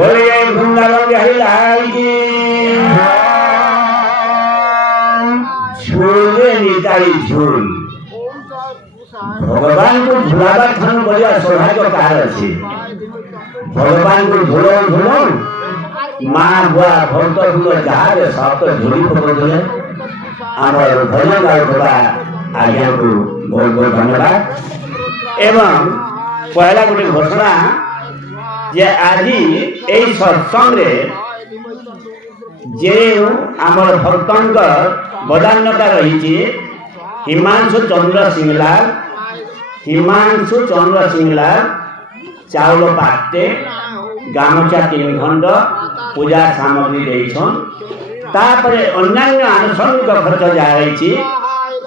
बोलिए वृंदावन बिहारी लाल की झूले निताई झूल भगवान को झुलावा खान बढ़िया सौभाग्य कार अच्छे भगवान को झूलो झूलो माँ बुआ भक्त फूल जहाँ सब तो झूली पकड़े आमर भजन गाउवा आज्ञा को बहुत बहुत धन्यवाद एवं पहला गोटे घोषणा जे आज यही सत्संग जे आमर भक्तंक बदान्यता रही हिमांशु चंद्र सिंहलाल चाउल पाते गामछा 3 खंड पूजा सामग्री देछन तापरे अन्य आनुषंगिक खर्च जाई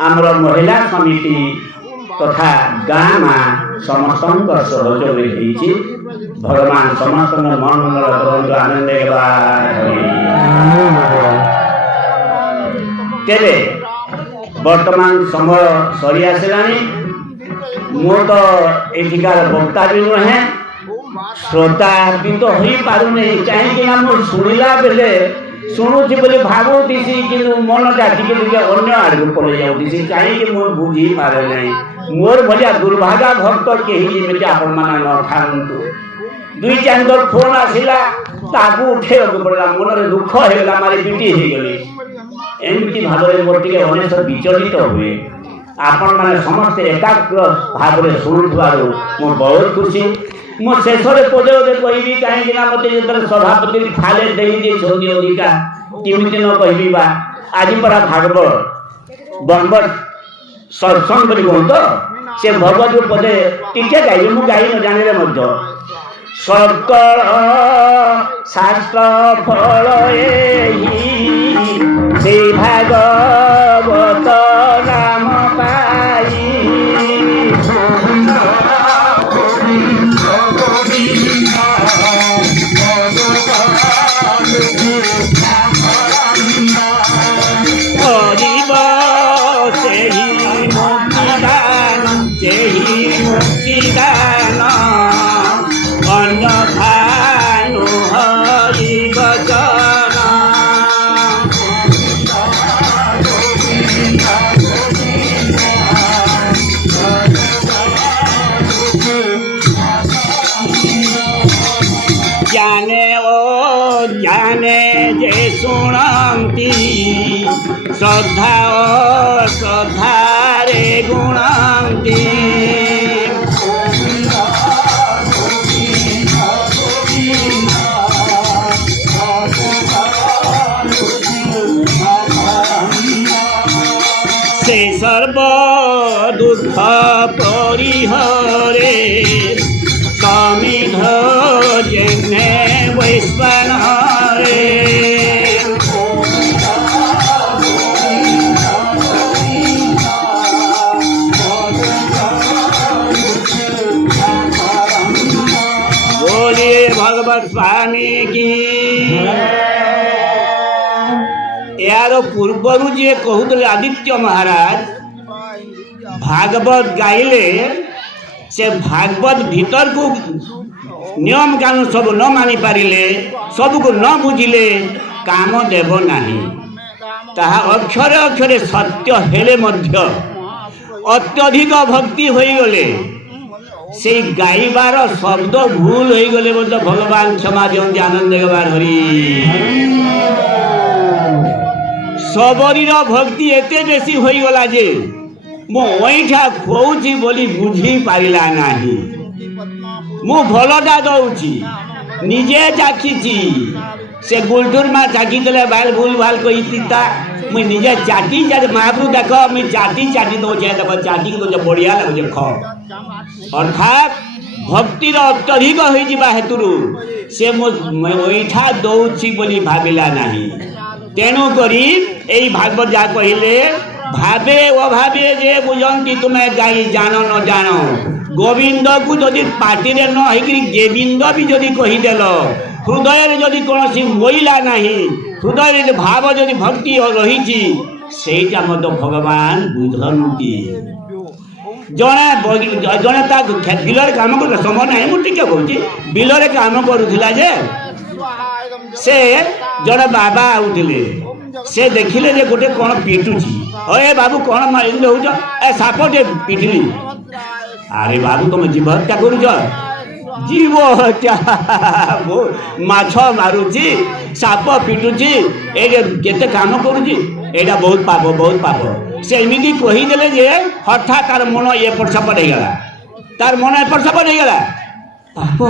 आमर महिला समिति तथा गाँ में समस्त सहयोग रही भगवान समस्त मंगल करंतु आनंद तेरे वर्तमान समय सरी आसलानी मु तो एठिकार वक्ता भी नुहे श्रोता भी तो हो पारे कहीं शुणिला बेले शुणुची बोली भावुती कि मनटा टिके टिके अन्य आड़ को पड़ जाऊँगी कहीं मुझे बुझी पारे नहीं मोर भलिया दुर्भागा भक्त कहीं जमी आपण मैंने न खातु 2-4 थर फोन आसला ताकू उठे पड़ा मन दुख होगा मारी पिटी हो गली एमती भाव में मोर टे अनेक विचलित हुए आपण मैंने समस्ते एकाग्र भाव में शुणुवर मु बहुत खुशी मो शेष पदे कहि कहीं मत जो सभापति फाले दे अधिका किमित न कह आज परा भागवत बंबट सत्संग कहत से भगवत पदे टीके गाइबे मु गाई न जाने सकल शास्त्र फल से भागवत नाम पाई श्रद्धा श्रद्धारे गुणांती से सर्व दुख परिहरे समिध जन्मे वैश्वनरे भगवत स्वामी की यार पूर्वर जे कहते आदित्य महाराज भागवत गाइले से भागवत भीतर को नियम कानून सब न मानि पारिले सब को न बुझिले काम देव नाही ताहा अक्षरे अक्षरे सत्य हेले मध्य अत्यधिक भक्ति होई गले से गाइबार शब्द भूल हो गले मतलब भगवान क्षमा दियंती आनंद देवार हरि सबरीर भक्ति एते बेसी हो गला जे मो ओइठा खोउची बोली बुझी पाइला नाही मु भलटा दउची निजे चाखीची से गुलटूर में चाखी देले बाल भूल भाल कोई तीता मुई निजे चाटी जाते महाप्रभु देखो मुई चाटी चाटी दो जे देखो चाटी को जो बढ़िया लगो ख अर्थात भक्तिर अत्यधिक होई जिबा हेतुरु से ओइठा दउची बोली भाबिला नाही तेणु करी एई भागवत जा कहिले भावे अभावे जे बुझंती तुमे गाई जानो न जानो गोविंद को जदि पार्टी न होकरी गोविंद भी जदि कहीदेल हृदय जदि कौन मोइला नहीं हृदय भाव जदि भक्ति रही सेटा मत भगवान बुझंती जड़े जड़े बिलर काम कर समय ना मुझे कहूँ बिलर काम करूला जे से जड़े बाबा आउले से देखिले जे गोटे कौन पिटुची ए बाबू कौन मारिंद हो सापटे पिटिली अरे बाबू तुम जीव हत्या करुच जीव हत्या माछ मारुची साप पिटुची केते काम करुची एटा बहुत पाप से एमती कहीदेले जे हठात तार मन एपट सेपट हो गला तार मन एपट सेपट हो गला पाप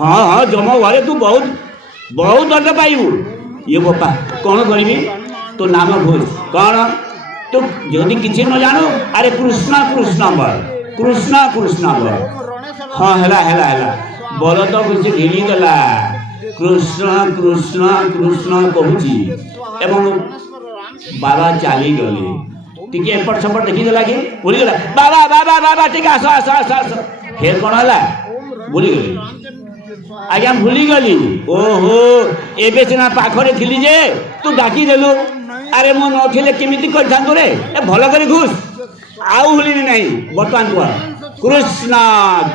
हाँ हाँ जम घरे तू बहुत दंड पाइबू ये बापा कौन करी तो नाम भूल कौन तो जदि किसी न जानो अरे कृष्ण कृष्ण बोल कृष्ण कृष्ण बोल हाँ है बोल तो कुछ ढीली गला कृष्ण कृष्ण कृष्ण कहूची एवं बाबा चली गले टी एपट सेपट देखीदेला कि भूली गला बाबा बाबा बाबा टी आस आस आस आस फिर कौन है भूली गली आज्ञा भूली गली ओहो एबे सिना पाखरे थिली जे तू डाकी देलु अरे मो नथिले केमिति करथांतो रे ए भलो करी घुस आउ भूलिनी नहीं बर्तमान तू कृष्ण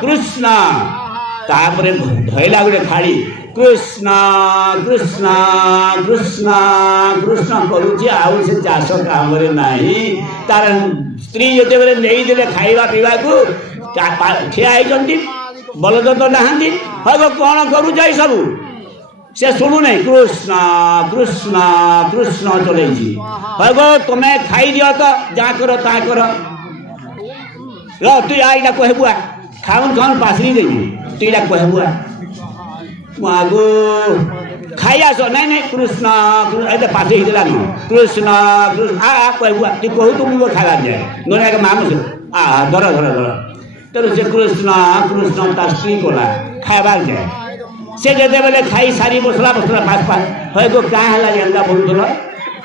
कृष्ण तापरे धइला गुटे खाड़ी कृष्ण कृष्ण कृष्ण कृष्ण करूची आउ से चाष काम रे नाही तार स्त्री जते बेले नेई देले खाइबा पीबा को ठिया आइचंती बलद तो नहांती हगो कौन करू जाई सब से शुणु नहीं कृष्ण कृष्ण कृष्ण चले हगो तुम्हें खाई दियो तो जा कर ता कर तु आईटा कहबुआ खाऊन खाऊन पासरी देवी तु इटा कहबुआ मागो खाई आस नहीं नहीं कृष्ण कृष्ण पासरी हिला न कृष्ण कृष्ण आ कहबुआ तु कहू तुम खाला जाए नोना के मानुस आ धर धर धर तेरे से कृष्ण कृष्ण तार स्त्री कोला खाइबार जाए से जते बेले खाई सारी बसला बसला पास पास है को का हला जेंदा बोलतलो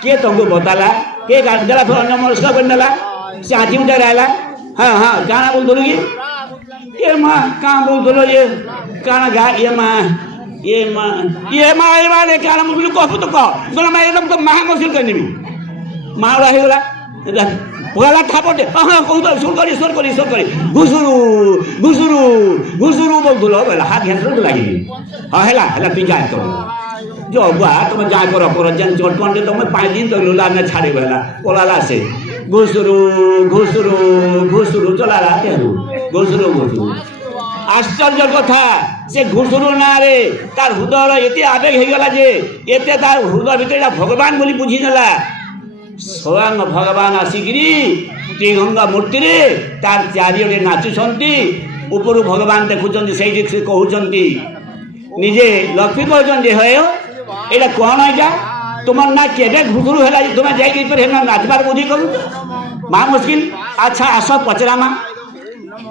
के तुमको बताला के गाजला फिर अन्य मनुष्य बनला से हाथी में रहला हां हां गाना बोलतलो कि ये मां का बोलतलो ये गाना गा ये मां ने गाना मुझे कहू तो कह गोला मैं एकदम तो महा मुश्किल करनी मां रही गला पहला थापटे हाँ कहू सुर करी घुसुरु घुसुरु घुसुरु बोलतलो बेला हाथ घेंसर लगी हाँ है तुम जाए तो जो बुआ तुम जा कर जेन चटपन तुम 5 दिन तो लुला ने छाड़े बेला पलाला से घुसुरु घुसुरु घुसुरु चलाला तेरु घुसुरु घुसुरु आश्चर्य कथा से घुसुरु ना रे तार हृदय एते आवेग हो गला जे एते तार हृदय भीतर भगवान बोली बुझी नेला स्वयं भगवान आसिकी त्रिगंगा मूर्ति रे तार चारियोटे नाचुंती ऊपर भगवान देखुं से कहते निजे लक्ष्मी कहते हे यहाँ कौन है तुम ना केवे घुसुरु है तुम जाए नाचबार बुद्धि करू माँ मुश्किल अच्छा आस पचरामा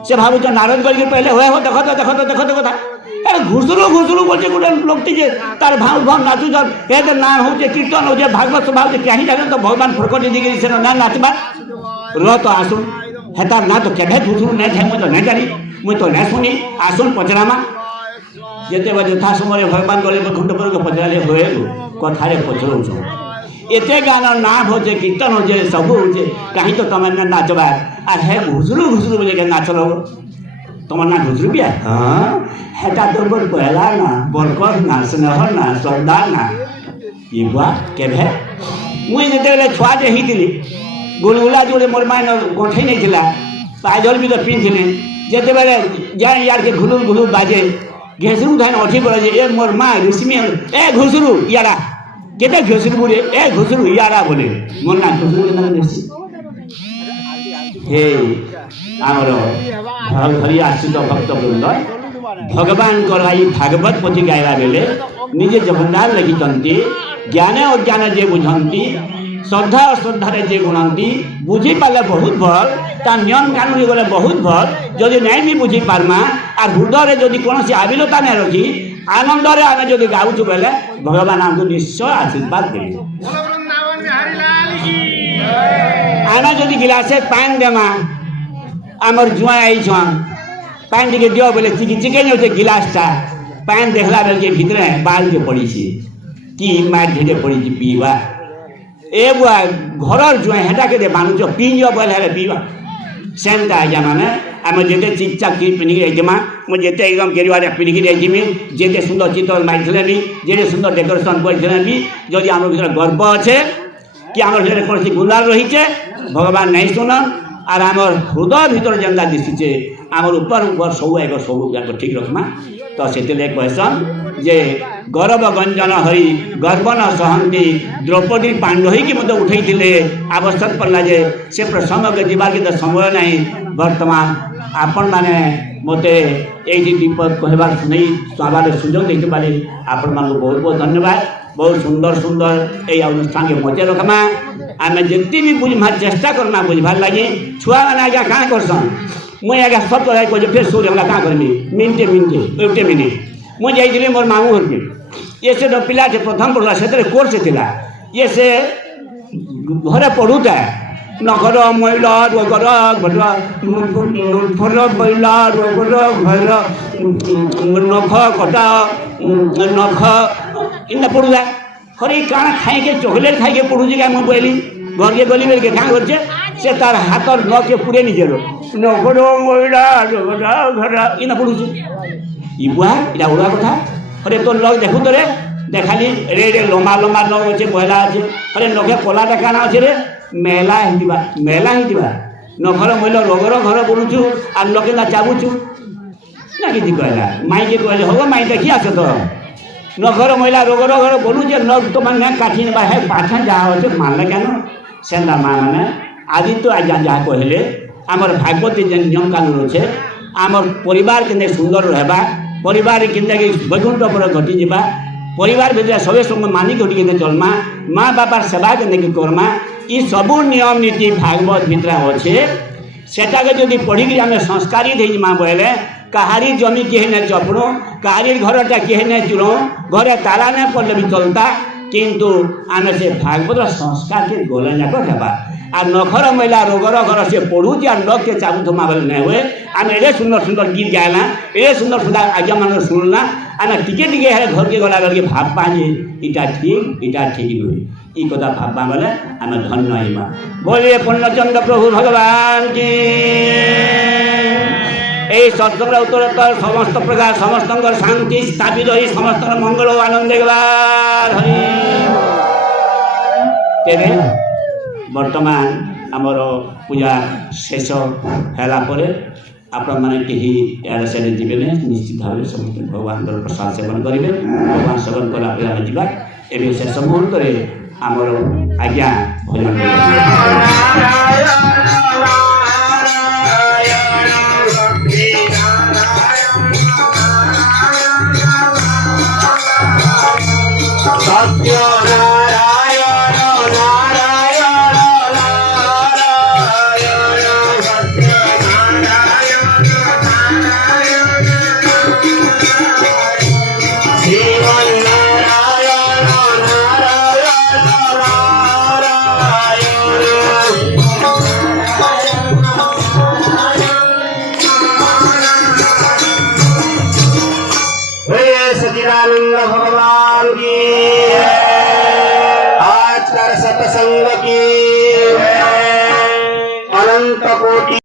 से भाव नारद करके पहले हो देख था अरे घुसुरु घुसुरु बोलते गोटे लोकटी जे तार भाव भाव नाचुच ए ना हो कीर्तन हो भागवत सभा हो कहीं जाने तो भगवान फुरकटी दिखे से ना नाचबा रह तो आसुन है तार ना तो केवे घुसुरु नहीं थे मुझे नहीं जानी मुझे तो नहीं शुणी आसुन पचरामा जिते बार यथा समय भगवान गले घुट पर पचराले हुए कथारे पचरौ एते गान ना हो कीर्तन हो सब हो कहीं तो तुम नाचबा आ हे घुसुरु घुसुरु बोले नाच लो तुम ना घुसुरु बिया हाँ हेटा तो बोल पहला ना बरकर ना स्नेह ना श्रद्धा ना ये बुआ केभे मुई जेते छुआ जे हितिली गुलगुला जोड़े मोर माइन गोठे नहीं थिला पाजल भी तो पिंधिने जेते बेले जान यार के घुलुल घुलुल बाजे घेसरू धान अठी पड़े ए मोर माँ ऋषि ए घुसुरु यारा केते घुसुरु बोले ए घुसुरु यारा बोले मोर ना घुसुरु ना ऋषि हे आमर घरी आश्रित भक्तवृंद भगवान भागवत पोथी गायबा बेले निजे जगन्नाथ लिखिं ज्ञान अज्ञान जे बुझंती श्रद्धा अश्रद्धा जे गुणंती बुझी पाले बहुत भल ता नियम कानून गले बहुत भल जदि नहीं भी बुझी पार्मा आ हृदय जदि कौन आबिलता नहीं रखी आनंद आम जब गाँचु बेले भगवान आमको निश्चय आशीर्वाद देवे आम जदि गिलासे पान देमा आमर जुआ आई पान टी दियो बोले चिके से गिलासटा पान देखला बेल भितर बाल के पड़ी कि मार ढेरे पड़ी पीवा ए बुआ घर जुआ हेटा के बांधुच पीज बोले पीवा सेमता आज्ञा मैंने आम जिते चिकचाक पिंधिकी जाइमा मुझे एकदम केरुआरे पिंधिकी जाइमी जिते सुंदर चित्र मारी भी जेते सुंदर डेकोरेशन करते भी जदि आम भर गर्व अच्छे कि आम भर कौन गुलाल रही भगवान नहीं शुणन और आम हृदय भीतर जेनता दिशुचे आमर ऊपर ऊपर सब एक ठीक रखमा तो से कहसन जे गौरव गंजन हरि गर्व न सहंती द्रौपदी पांडही की मत उठे आवश्यक पड़ा जे से प्रसंग के जीवार के समय नहीं वर्तमान आपण मैंने मत ये दीपक कहबार नहीं सुनबार सुजोग देखते पारे आपण मान बहुत बहुत धन्यवाद बहुत सुंदर सुंदर ये अनुष्ठान के मजे रखमा आम जिते भी बुझमा चेष्टा करना बुझबार लगे छुआ मैंने आज्ञा क्या करसन मुझे आज्ञा सब कह फिर सोच हम क्या करमी मिनटे गोटे मिनिट मुझे जाइए मोर मामू घर के ये से पिला प्रथम पढ़ा से कोर्स था ये से घरे पढ़ुता नखर मैला रोगर फल मैला रोगर घर नख कटा नख इन पढ़ुला हरे काण खाई चॉकलेट खाई पढ़ुची क्या मुझे कहली घर के गली बेल क्या कर से तार हाथ नख के पुरे निजे नखर मैला रोगर घर इन पढ़ुची बुआ इटा उड़ा कथा अरे तो लग देखु तो रे देखाली रे रे लंबा लंबा लग अच्छे पहला अच्छे अरे नखे कलाटा क्या अच्छे रे मेला होता नखर मैल रोगर घर बुलुचु आ लगे ना चाबुचु ना कि कहला माई के कहले हम माई देखी आस तो नखर मैला रोगर घर बोलुचे नख तो मैंने काटी ना है पाठा जहाँ अच्छे मानले क्या सेंदा माँ मैंने आज तो आज जहाँ कहले आमर भागवत नियम कानून अच्छे आमर परिवार के सुंदर रहबा परिवार के वैकुंठ पर घटी जा परिवार भीतर सबे सब मानिक घटी चलमा माँ बापार सेवा के करमा ये सबू नियम नीति भागवत भीतर अच्छे सेटा के जब पढ़ी आम संस्कारित होमा बोले कहारी जमी किए न चपड़ो कहारी घरटा किए न चुरो घरे ताला न पड़े भी चलता किंतु आम से भागवत संस्कार के गोले जाक हेबा आ नखर मैला रोगर घर से पढ़ू आ नख के चाबू थमा बेले नहीं हुए आम एडे सुंदर सुंदर गीत गायला एडे सुंदर सुंदर आज्ञा मान शुणला आम टिके टिके घर के गला बेल भाव पा इटा ठीक नुहे ये कथा भावबा बेले आम धन्य होगा बोलिए पूर्णचंद्र प्रभु भगवान की এই সত্যর উত্তরোত্তর সমস্ত প্রকার সমস্ত শান্তি স্থাপিত হয়ে সমস্ত মঙ্গল ও আনন্দ দেখবার হরি তেবে বর্তমান আমার পূজা শেষ হেলা পরে আপনার মানে কেহি এড়ে সেড়ে যাবে না নিশ্চিত ভাবে সমস্ত ভগবানর প্রসাদ সেবন করবে ভগবান সেবন করা আমি যা এবে শেষ মুহূর্তে আমার আজ্ঞা ভজন भगवान की आज कर सत्संग की अनंत कोटि